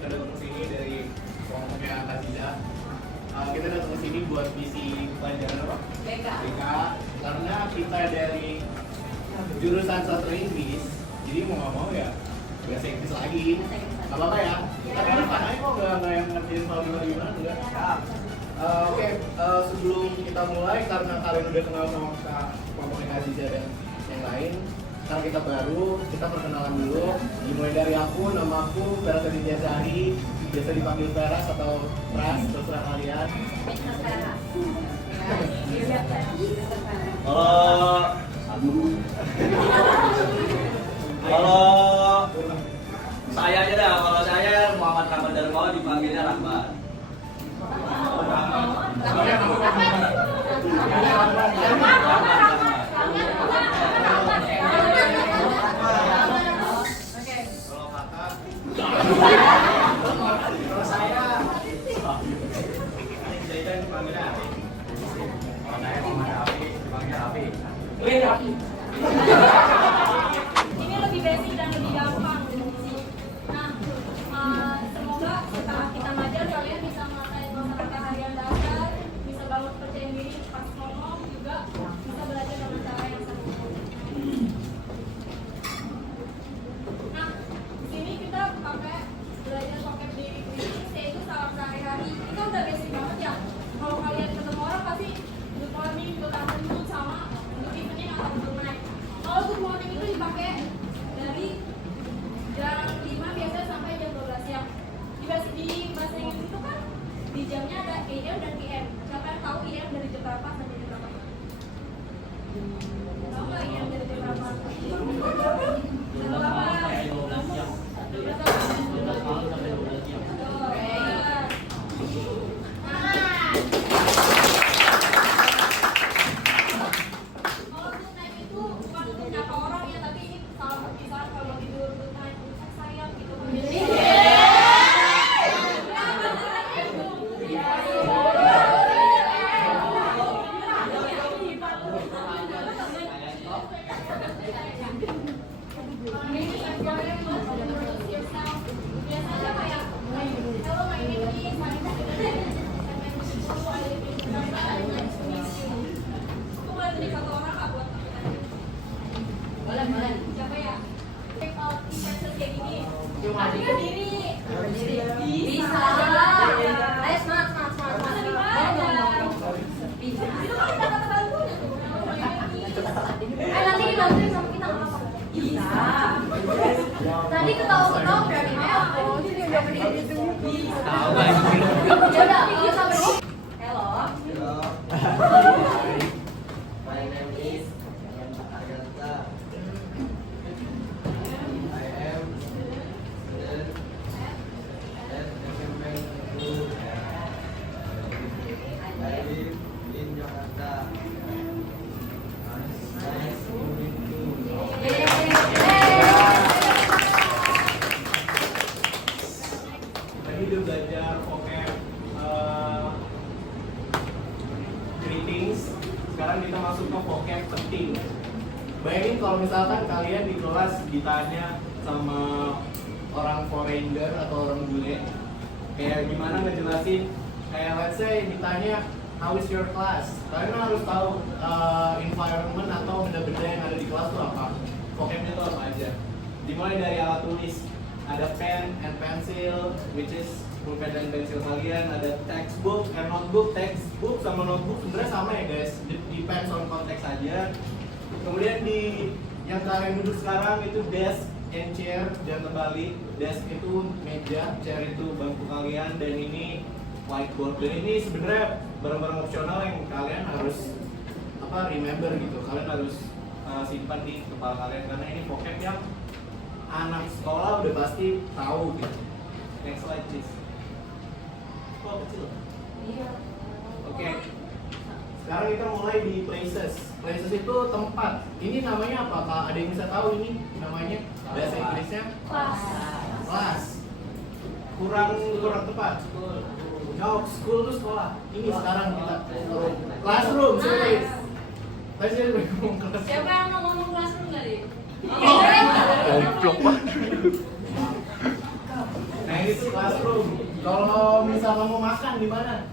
kita datang ke sini dari kelompoknya Kazida. Kita datang ke sini buat misi pelajaran apa? BK. Karena kita dari jurusan sastra Inggris, jadi mau nggak mau ya bahasa Inggris lagi. Nggak apa-apa ya. Tapi kan aja kok nggak yang ngertiin soal gimana enggak. Oke, sebelum kita mulai karena kalian udah kenal sama kelompoknya Kazida dan yang lain, karena kita baru, kita perkenalan dulu. Dimulai dari aku, nama aku Peras Aditya Zahri, biasa dipanggil Peras atau Pras, terserah kalian. Kalau saya aja dah, kalau saya Muhammad Rahman Darmawan dipanggilnya Rahman. Kalau saya Zaidan dipanggilnya Api. Kalau saya Muhammad Api dipanggil Api. Ini lebih basic dan lebih gampang. Nah, semoga setelah kita belajar kalian bisa mengatai kosakata harian dasar, bisa bangun percaya diri pas ngomong, juga bisa belajar dengan cara yang santun. Nah, di sini kita pakai belajar vocab di Inggris, yaitu salam sehari-hari. Itu udah basic banget ya. Kalau kalian ketemu orang pasti good morning, good afternoon, sama good evening atau good night. Kalau good morning itu dipakai dari jam 5 biasanya sampai jam 12 siang. Di bahasa Inggris itu kan di jamnya ada AM dan PM. Siapa yang tahu AM dari jam berapa sampai jam berapa? Tahu nggak AM dari jam berapa? Jam berapa? Jam berapa? Kalau good night itu bukan untuk nyapa orang ya, tapi ini salam perpisahan kalau tidur good night, sayang gitu. Biasanya kayak hello, my name is, my name is, aku boleh beri satu orang nggak buat boleh siapa ya? T-shirt kayak gini berdiri bisa ayo semangat bisa di mana? Bisa itu kan kata-kata bantunya tuh nanti dibantuin sama kita nggak apa-apa bisa tadi ketawa-ketawa berani aku sini udah berdiri tuh bisa yaudah bisa berdiri hello My name is Agatha. I am student at FMN Group. I live in Jakarta. Nice to meet you. Tadi udah belajar vocab greetings. Sekarang kita masuk ke vocab penting. Bayangin kalau misalkan kalian di kelas ditanya sama orang foreigner atau orang bule, kayak gimana ngejelasin, kayak let's say ditanya how is your class, kalian harus tahu environment atau benda-benda yang ada di kelas itu apa, vocabnya itu apa aja. Dimulai dari alat tulis, ada pen and pencil, which is pulpen dan pensil kalian, ada textbook and notebook. Textbook sama notebook sebenarnya sama ya guys, depends on konteks aja. Kemudian di yang kalian duduk sekarang itu desk and chair, jangan terbalik. Desk itu meja, chair itu bangku kalian, dan ini whiteboard. Dan ini sebenarnya barang-barang opsional yang kalian harus remember gitu. Kalian harus simpan di kepala kalian karena ini vocab yang anak sekolah udah pasti tahu gitu. Next slide please. Kok kecil? iya Oke. Sekarang kita mulai di places. Places itu tempat. Ini namanya apa Kak? Ada yang bisa tahu ini namanya? Bahasa Inggrisnya? kelas Kelas. Kurang tepat. No, school itu sekolah. Ini sekarang kita classroom. Sorry. Tadi saya udah ngomong kelas. siapa yang mau ngomong classroom tadi? Nah ini itu classroom. Kalau misalnya mau makan di mana?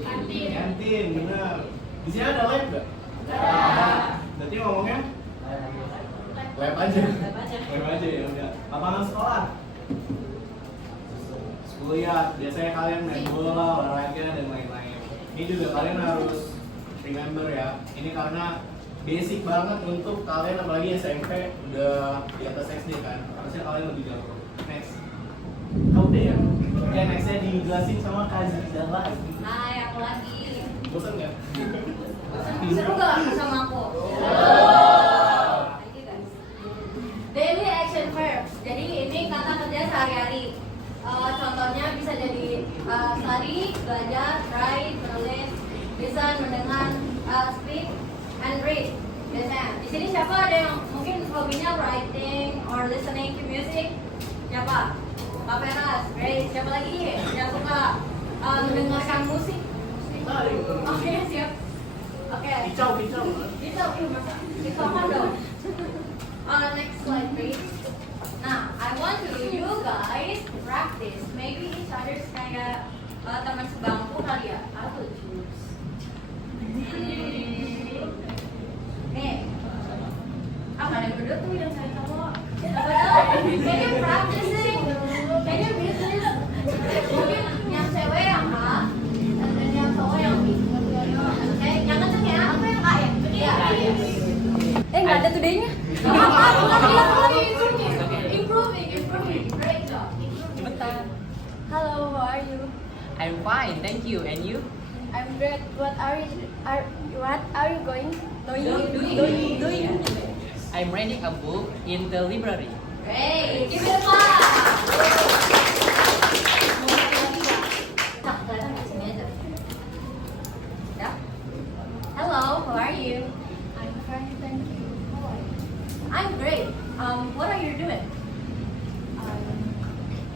Kantin. Kantin, benar. Di sini ada lab nggak? Berarti ngomongnya lab aja. Lab aja ya udah. Lapangan sekolah. Kuliah. Biasanya kalian main bola, olahraga dan lain-lain. Ini juga kalian harus remember ya. Ini karena basic banget untuk kalian apalagi SMP udah di atas SD kan. Harusnya kalian lebih jago. Next. Kau deh ya. Oke, nextnya dijelasin sama Kak Ziza lagi. Hai, aku lagi. Bosan nggak? Seru gak sama aku? Thank you guys. Daily action verbs. Jadi ini kata kerja sehari-hari. Contohnya bisa jadi study, belajar, write, menulis, listen, mendengar, speak, and read. Biasanya. Di sini siapa ada yang mungkin hobinya writing or listening to music? Siapa? Pak Peras, great. Siapa lagi yang suka mendengarkan musik? Oke, siap. Oke. Kicau. Masa? Kicau kan dong. Next slide, please. Nah, I want you guys to practice. Maybe each other's kayak teman sebangku kali ya. I will choose. Nih. Ada yang berdua tuh yang saya tahu. Can you practicing? Can you business? Mungkin yang cewek yang A, dan yang cowok yang B. Oke, yang kenceng ya. Aku yang A ya? Iya. Nggak ada today-nya. Improving. Great job. Hello, how are you? I'm fine, thank you. And you? I'm great. What are you doing? I'm reading a book in the library. Great. Give it a clap. Kelihatan di sini aja. Ya. Hello, how are you? I'm fine, thank you. How are you? I'm great. What are you doing?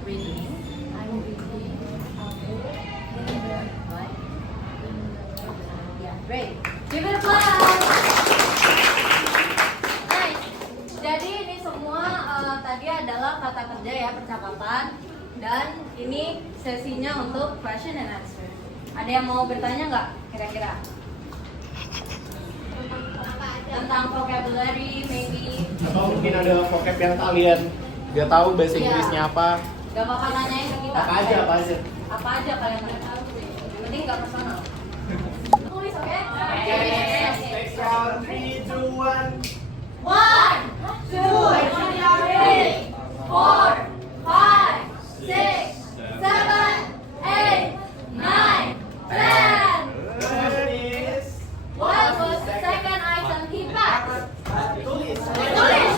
Reading. I'm reading a book in the what? Yeah, great. Give it a clap. Nice. Jadi ini semua tadi adalah kata kerja ya, percakapan. Dan ini sesinya untuk question and answer. Ada yang mau bertanya nggak kira-kira? Tentang vocabulary, maybe. Atau mungkin ada vocab yang kalian nggak tahu bahasa Iya. Inggrisnya apa? Gak bakal nanyain ke kita. Apa aja? Apa aja kalian nggak tahu sih. Yang penting nggak personal. Tulis, oke? Next round, 3, 2, 1. 1, 2, 3, 4, 5, 6, 7, 8, 9, 10. What was the second item he packed? Tulis. Tulis.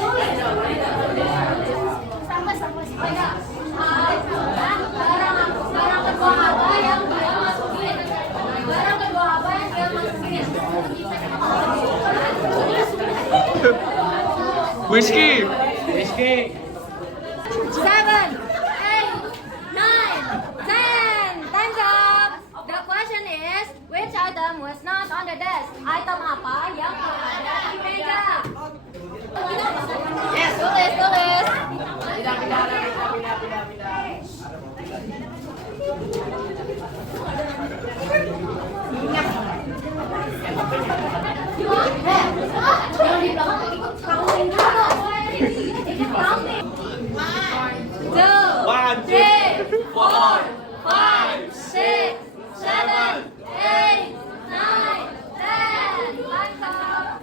Oh ya, barang kedua apa yang dia masukin? Barang kedua apa yang dia masukin? Whiskey. 7, 8, 9, 10. Time's up. The question is, which item was not on the desk? Item apa yang ada di meja? Yes, tulis. Jangan di belakang ikut counting dulu. Ikut counting. 1, 2, 3, 4, 5, 6, 7, 8, 9, 10. Time's up.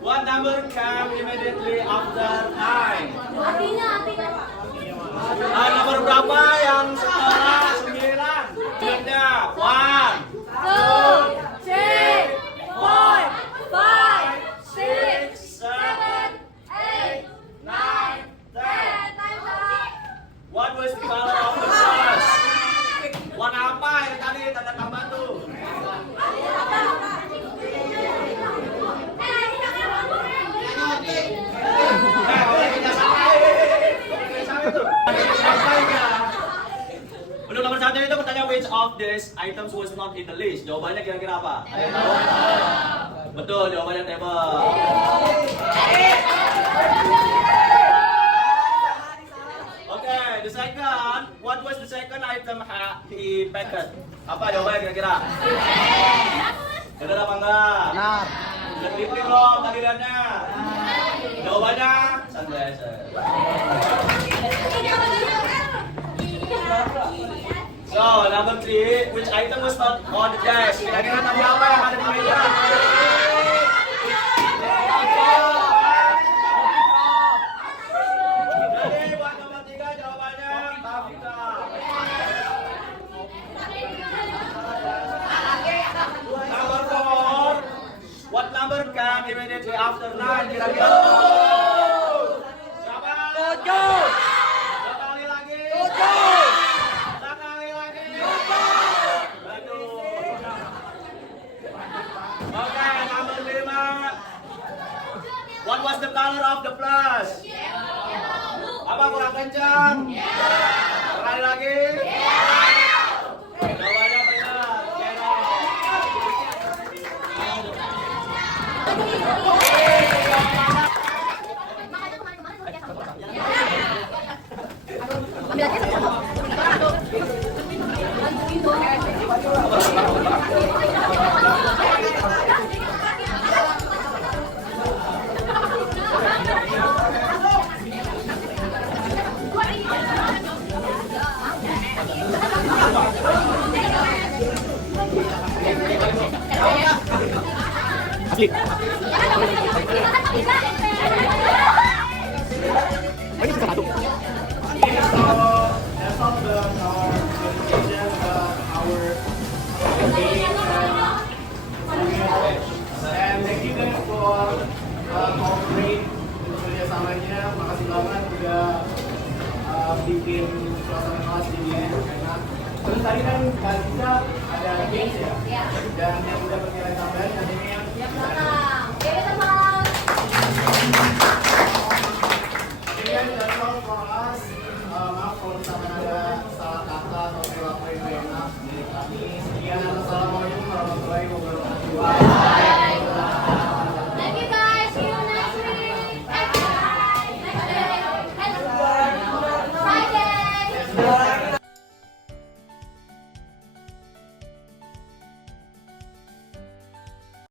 What number come immediately after 9? Artinya. Nomor berapa yang setelah 9? Ingatnya 1, 2, 3, 4, 5, 6, 7, 8, 9, 10. Time's up. What was the color of the bus? Warna apa yang tadi tanda tambah tuh? Untuk nomor 1 itu bertanya which of these items was not in the list. Jawabannya kira-kira apa? Betul, jawabannya table. Oke, the second. what was the second item he packed? Apa jawabannya kira-kira? Benar apa enggak? Benar. Udah clipping belum tadi lihatnya? Jawabannya sunglasses. So, number 3, which item was not on the desk? Kira-kira tadi apa yang ada di meja? Jadi, buat nomor 3 jawabannya Tafika. Number 4, what number come immediately after 9? Kira-kira? Siapa? 7. Sekali lagi. 7. Sekali lagi. Betul. Oke, number 5. What was the color of the plus? Apa kurang kencang? Sekali lagi. Jawabannya benar. Yellow. Asli. Ini bisa satu. That's all the our presentation our and thank you guys for cooperate untuk kerjasamanya. Makasih banget udah bikin suasana kelas jadi enak. Terus tadi kan Kak Lisa ada games ya, dan yang udah bernilai tambahan dan ini yang